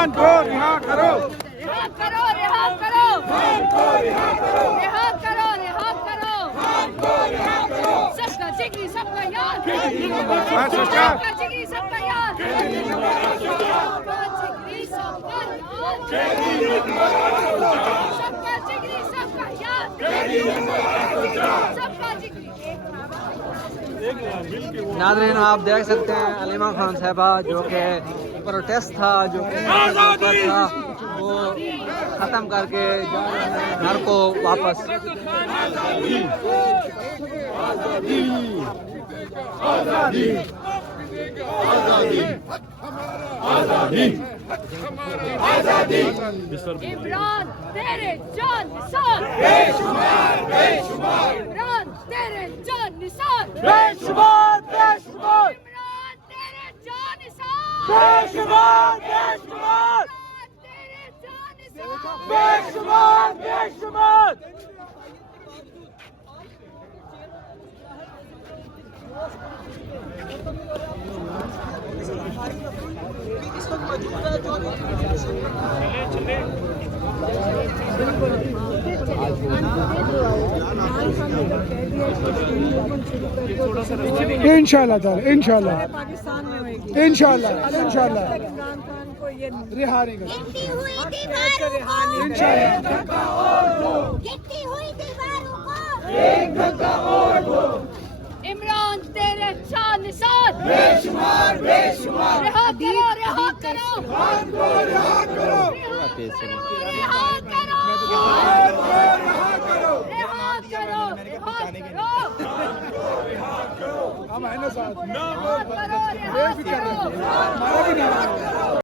खान को रिहा करो, रिहा करो, रिहा करो, खान को रिहा करो, रिहा करो, रिहा करो, खान को रिहा करो। सबका जिगरी सबका यार, सबका जिगरी सबका यार, सबका जिगरी सबका यार, सबका जिगरी सबका यार, सबका जिगरी। नाज़रीन आप देख सकते हैं अलीमा खान साहबा जो कि प्रोटेस्ट था जो कि था वो ख़त्म करके जा रहे हैं घर को वापस। इमरान तेरे जान निसार, इमरान तेरे जान निसार, बेशुमार बेशुमार इमरान तेरे जान निसार, बेशुमार बेशुमार इमरान तेरे जान निसार। बेशुमार बेशुमार इंशाल्लाह ताला इंशाल्लाह इंशाल्लाह इंशाल्लाह रिहा नहीं करेंगे गिरती हुई दीवारों को, इंशाल्लाह गिरती हुई दीवारों को, एक धक्का और दो इमरान तेरे जान निसार, बेशुमार बेशुमार रिहा करो, रिहा करो, खान को रिहा करो, रिहा करो, खान को रिहा करो, रिहा करो, हम है ना साथ रिहा करो, रिहा करो। हमारा भी नाम